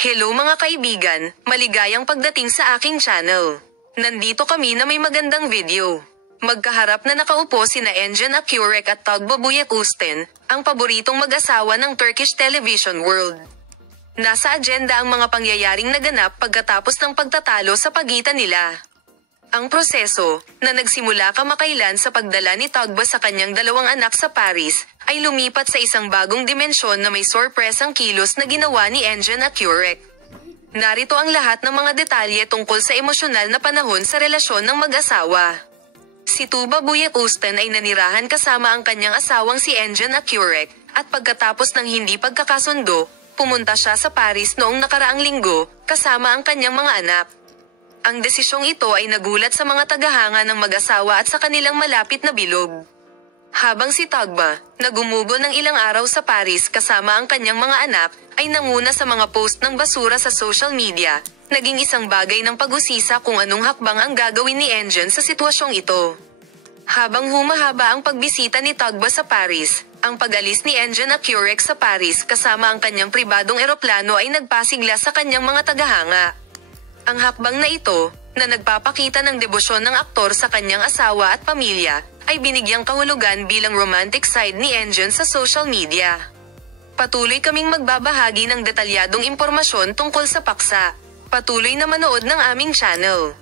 Hello mga kaibigan, maligayang pagdating sa aking channel. Nandito kami na may magandang video. Magkaharap na nakaupo sina Engin Akyurek at Tugba Büyüküstün, ang paboritong mag-asawa ng Turkish television world. Nasa agenda ang mga pangyayaring naganap pagkatapos ng pagtatalo sa pagitan nila. Ang proseso, na nagsimula kamakailan sa pagdala ni Tugba sa kanyang dalawang anak sa Paris, ay lumipat sa isang bagong dimensyon na may sorpresang kilos na ginawa ni Engin Akyurek. Narito ang lahat ng mga detalye tungkol sa emosyonal na panahon sa relasyon ng mag-asawa. Si Tuba Büyüküstün ay nanirahan kasama ang kanyang asawang si Engin Akyurek, at pagkatapos ng hindi pagkakasundo, pumunta siya sa Paris noong nakaraang linggo, kasama ang kanyang mga anak. Ang desisyong ito ay nagulat sa mga tagahanga ng mag-asawa at sa kanilang malapit na bilog. Habang si Tugba, na gumugol ng ilang araw sa Paris kasama ang kanyang mga anak, ay nanguna sa mga post ng basura sa social media, naging isang bagay ng pag-usisa kung anong hakbang ang gagawin ni Engin sa sitwasyong ito. Habang humahaba ang pagbisita ni Tugba sa Paris, ang pag-alis ni Engin Akyurek sa Paris kasama ang kanyang pribadong eroplano ay nagpasigla sa kanyang mga tagahanga. Ang hakbang na ito, na nagpapakita ng debosyon ng aktor sa kanyang asawa at pamilya, ay binigyang kahulugan bilang romantic side ni Engin sa social media. Patuloy kaming magbabahagi ng detalyadong impormasyon tungkol sa paksa. Patuloy na manood ng aming channel.